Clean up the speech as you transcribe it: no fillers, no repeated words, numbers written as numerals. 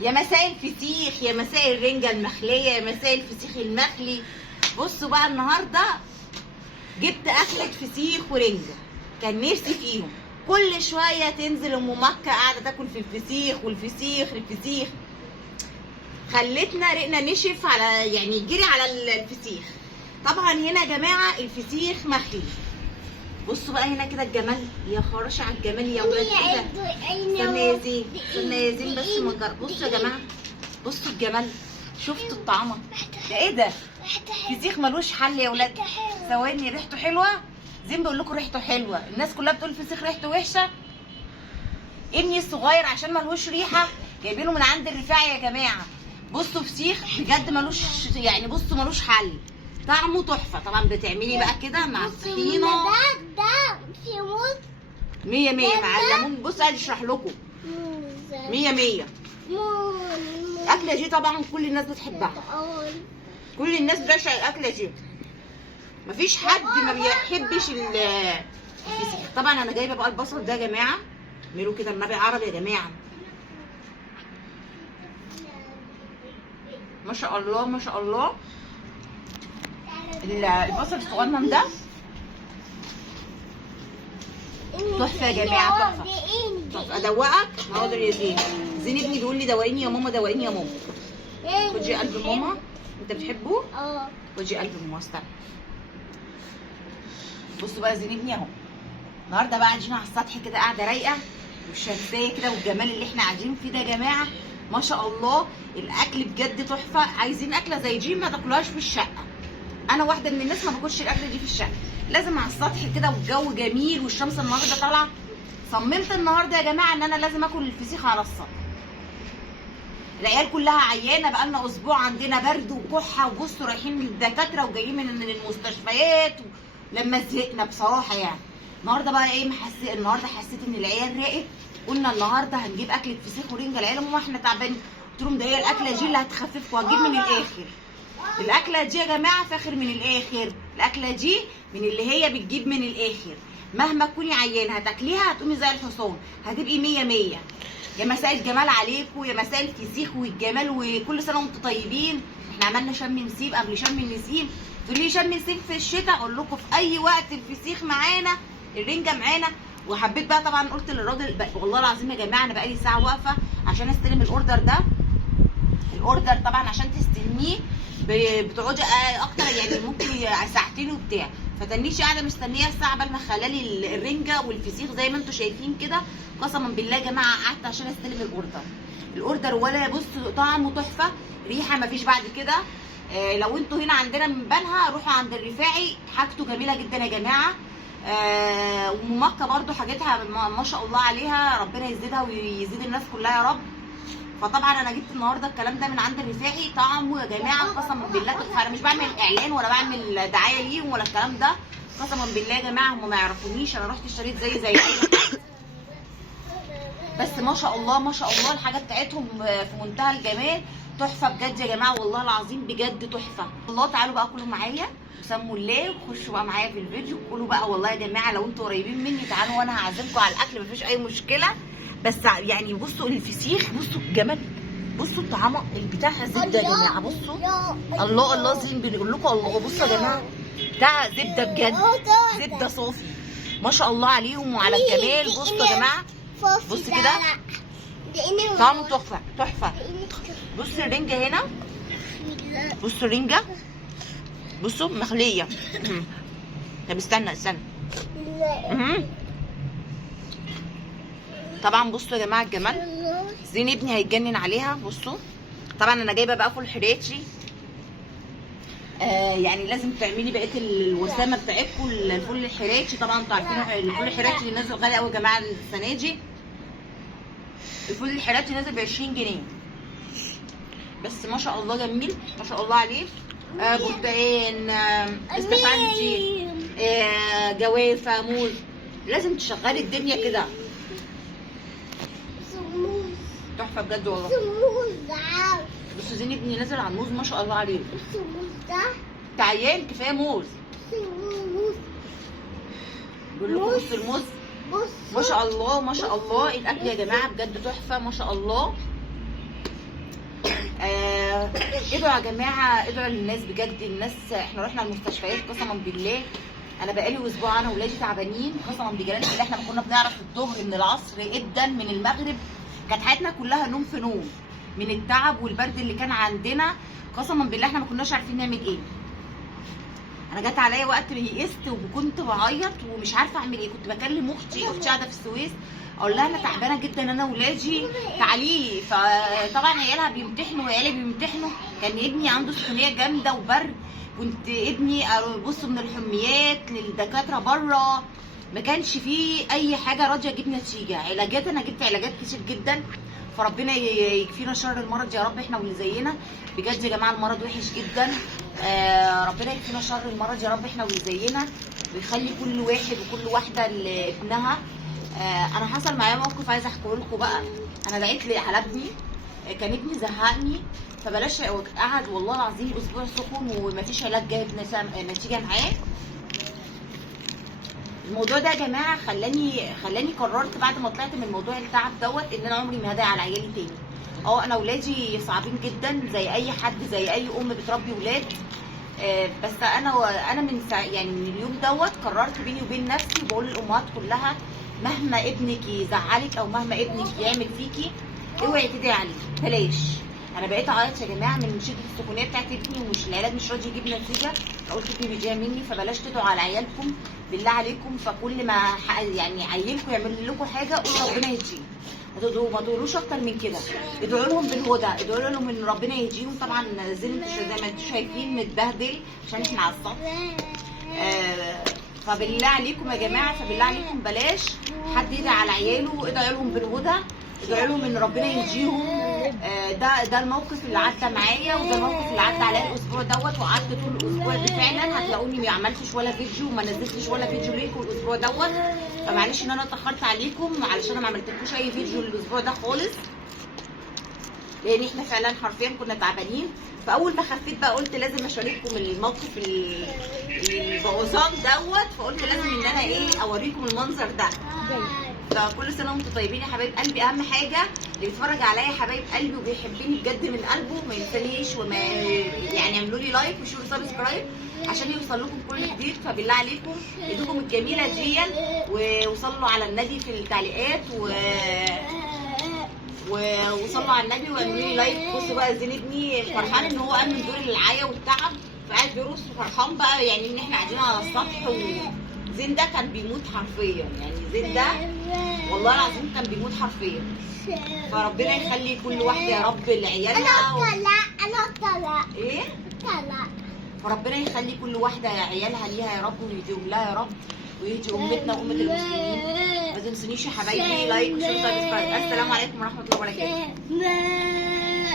يا مساء الفسيخ، يا مساء الرنجة المخلية، يا مساء الفسيخ المخلي. بصوا بقى النهارده جبت أكلة فسيخ ورنجة، كان نفسي فيهم. كل شوية تنزل أم مكة قاعدة تاكل في الفسيخ والفسيخ الفسيخ، خلتنا رقنا نشف على يعني جري على الفسيخ. طبعا هنا يا جماعة الفسيخ مخلي. بصوا بقى هنا كده الجمال، يا خراشة على الجمال يا ولاد. كده استنى يا زين، استنى يا زين بس ما جرب. بصوا يا جماعه، بصوا الجمال، شفتوا الطعمه ده ايه ده؟ فسيخ ملوش حل يا ولاد. ثواني، ريحته حلوه. زين بقول لكم ريحته حلوه، الناس كلها بتقول الفسيخ ريحته وحشه. ابني الصغير عشان ملوش ريحه جايبينه من عند الرفاعي يا جماعه. بصوا فسيخ بجد ملوش يعني، بصوا ملوش حل، طعمه تحفه. طبعا بتعملي بقى كده مع الطحينه ده في موز 100 100 مع الليمون. بص قاعد يشرح لكم 100 100. الاكله دي طبعا كل الناس بتحبها، كل الناس بتعشق الاكله دي، مفيش حد ما بيحبش الفسيخ. طبعا انا جايبه بقى البصل ده يا جماعه، اعملوا كده النبي عربي يا جماعه. ما شاء الله ما شاء الله. البصل الصغنن ده تحفه يا جماعه، تحفه. طب ادوقك؟ حاضر يا زين. زين ابني بيقول لي دوقيني يا ماما، دوقيني يا ماما. خدي قلب ماما، انت بتحبه؟ خدي قلب ماما. استنى، بصوا بقى زين ابني اهو. النهارده بقى قاعدين على السطح كده، قاعده رايقه والشمسيه كده والجمال اللي احنا قاعدين فيه ده يا جماعه. ما شاء الله الاكل بجد تحفه. عايزين اكله زي دي ما تاكلوهاش في الشقه. انا واحده من الناس ما باكلش الاكله دي في الشقه، لازم على السطح كده والجو جميل والشمس النهارده طالعه. صممت النهارده يا جماعه ان انا لازم اكل الفسيخ على السطح. العيال كلها عيانه، بقالنا اسبوع عندنا برد وكحه، وبصوا رايحين للدكاتره وجايين من المستشفيات لما زهقنا بصراحه يعني. النهارده بقى ايه، النهارده حسيت ان العيال راقت، قلنا النهارده هنجيب اكله فسيخ ورنجه. العيال ماما احنا تعبانين، قلت لهم ده هي الاكله دي اللي هتخففكم، هتجيب من الاخر. الاكله دي يا جماعه فاخر من الاخر، الاكله دي من اللي هي بتجيب من الاخر. مهما تكوني عيانه هتاكليها هتقومي زي الحصان، هتبقي 100 100. يا مساء الجمال عليكم، يا مساء الفسيخ والجمال، وكل سنه وانتم طيبين. احنا عملنا شم نسيم قبل شم النسيم. تقولي لي شم نسيم في الشتاء؟ اقول لكم في اي وقت الفسيخ معانا، الرنجه معانا. وحبيت بقى طبعا قلت للراجل والله العظيم يا جماعه انا بقالي ساعه واقفه عشان استلم الاوردر ده. الاوردر طبعا عشان تستلميه بتقعدي اكتر يعني، ممكن ساعتين وبتاع. فتنيشي قاعده مستنيه الساعه قبل ما خلالي الرنجه والفسيخ زي ما انتم شايفين كده. قسما بالله يا جماعه قعدت عشان استلم الاوردر ولا بصوا طعمه تحفه، ريحه مفيش بعد كده. لو انتوا هنا عندنا من بنها روحوا عند الرفاعي، حاجته جميله جدا يا جماعه. وام مكه برده حاجتها ما شاء الله عليها، ربنا يزيدها ويزيد الناس كلها يا رب. فطبعا انا جبت النهارده الكلام ده من عند الرفاعي، طعمه يا جماعه قسما بالله تحفه. انا مش بعمل اعلان ولا بعمل دعايه ليهم ولا الكلام ده، قسما بالله يا جماعه هم ما يعرفونيش، انا رحت اشتريت زي اي حد. بس ما شاء الله ما شاء الله الحاجه بتاعتهم في منتهى الجمال، تحفه بجد يا جماعه، والله العظيم بجد تحفه. الله تعالوا بقى كلوا معايا وسموا الله وخشوا بقى معايا في الفيديو كلوا بقى. والله يا جماعه لو انتوا قريبين مني تعالوا وانا هعزمكم على الاكل مفيش اي مشكله. بس يعني بصوا الفسيخ، بصوا الجمال، بصوا الطعامه البتاع زبده يا جماعه. بصوا الله الله زين بنقول لكم الله. بصوا يا جماعه بتاع زبده بجد، زبده صافي ما شاء الله عليهم وعلى الجمال. بصوا يا جماعه، بصوا كده طعمه تحفه تحفه. بصوا الرنجه هنا، بصوا الرنجه، بصوا مخليه. طب استنى طبعا بصوا يا جماعه الجمال، زين ابني هيتجنن عليها. بصوا طبعا انا جايبه بقى فول حراتي، يعني لازم تعملي بقيه الوسامه بتاعتكم. الفول الحراتي طبعا انتوا عارفين الفول الحراتي اللي نازل غالي قوي يا جماعه السنه دي. الفول الحراتي نازل ب 20 جنيه بس ما شاء الله جميل ما شاء الله عليه. برتقان، استفندي، جوافه، موز، لازم تشغلي الدنيا كده، تحفه بجد والله. بصوا زين ابني نازل على الموز ما شاء الله عليه. تعيان كفايه موز. بقول لكم بصوا الموز ما شاء الله ما شاء الله. الاكل يا جماعه بجد تحفه ما شاء الله. ادعوا يا جماعه، ادعوا للناس بجد. الناس احنا رحنا المستشفيات قسما بالله، انا بقالي اسبوع انا وولادي تعبانين قسما بجلال بالله. احنا ما كنا بنعرف الظهر من العصر جدا من المغرب، كانت حياتنا كلها نوم في نوم من التعب والبرد اللي كان عندنا. قسما بالله احنا ما كناش عارفين نعمل ايه. انا جت عليا وقت يئست وكنت بعيط ومش عارفه اعمل ايه. كنت بكلم اختي قاعده في السويس، اقول لها انا تعبانه جدا انا وولادي تعالي لي. فطبعا عيالها بيمتحنوا وعيالي بيمتحنوا، كان ابني عنده سخونيه جامده وبرد. كنت ابني ابص من الحميات للدكاتره بره، ما كانش فيه اي حاجه راضيه تجيب نتيجه. علاجات انا جبت علاجات كتير جدا، فربنا يكفينا شر المرض يا رب احنا واللي زينا. بجد يا جماعه المرض وحش جدا. ربنا يكفينا شر المرض يا رب احنا واللي زينا، ويخلي كل واحد وكل واحده لابنها. انا حصل معايا موقف عايزه احكيه لكم بقى. انا دعيت على ابني، كان ابني زهقني، فبلاش قعد والله العظيم اسبوع سخن ومفيش علاج جايب نتيجه معاه. الموضوع ده يا جماعه خلاني قررت بعد ما طلعت من موضوع التعب دوت ان انا عمري ما هدعي على عيالي تاني. انا ولادي صعبين جدا زي اي حد، زي اي ام بتربي ولاد. بس انا من يعني من اليوم دوت قررت بيني وبين نفسي وبقول للامهات كلها، مهما ابنك يزعلك او مهما ابنك يعمل فيكي اوعي تدعي عليه، بلاش. انا بقيت اعيط يا جماعه من شده السخونيه بتاعت ابني ومش العلاج مش راضي يجيب نتيجه. قلت ابني بيضيع مني، فبلاش تدعوا على عيالكم بالله عليكم. فكل ما يعني عيلكم يعمل لكم حاجه قولوا ربنا يهديه، ما تقولوش اكتر من كده. ادعوا لهم بالهدى، ادعوا لهم ان ربنا يهديهم. طبعا زي ما انتم شايفين متبهدل عشان احنا على السطح. فبالله عليكم يا جماعه، فبالله عليكم بلاش حد يدعي على عياله. ادعوا لهم بالهدى، ادعوا لهم ان ربنا يهديهم. ده الموقف اللي عدى معايا، وده الموقف اللي عدى عليا الاسبوع دوت. وقعدت طول الاسبوع ده فعلا هتلاقوني ما عملتش ولا فيديو وما نزلتش ولا فيديو ليكم الاسبوع دوت. فمعلش ان انا اتاخرت عليكم علشان انا ما عملتلكوش اي فيديو الاسبوع ده خالص، لان احنا فعلا حرفيا كنا تعبانين. فاول ما خفيت بقى قلت لازم اشارككم الموقف البوظان دوت. فقلت لازم ان انا اوريكم المنظر ده. فكل سنه وانتم طيبين يا حبايب قلبي. اهم حاجه اللي بيتفرج عليا يا حبايب قلبي وبيحبني بجد من قلبه ما ينسانيش وما يعني اعملوا لي لايك وشيروا سبسكرايب عشان يوصل لكم كل جديد. فبالله عليكم ايدكم الجميله دي وصلوا على النبي في التعليقات وصلوا على النبي واعملوا لي لايك. بصوا بقى زين ابني فرحان ان هو قام من دور العيا والتعب، فقاعد بيرقص فرحان بقى يعني ان احنا قاعدين على السطح. زين ده كان بيموت حرفيا، يعني زين ده والله العظيم كان بيموت حرفيا. فربنا يخلي كل واحده يا رب لعيالها. انا طلع ايه طلع. فربنا يخلي كل واحده عيالها ليها يا رب ويهديهم لها يا رب ويهدي امتنا وامه المسلمين. ما تنسونيش يا حبايبي لايك وشير وسبسكرايب. السلام عليكم ورحمه الله وبركاته.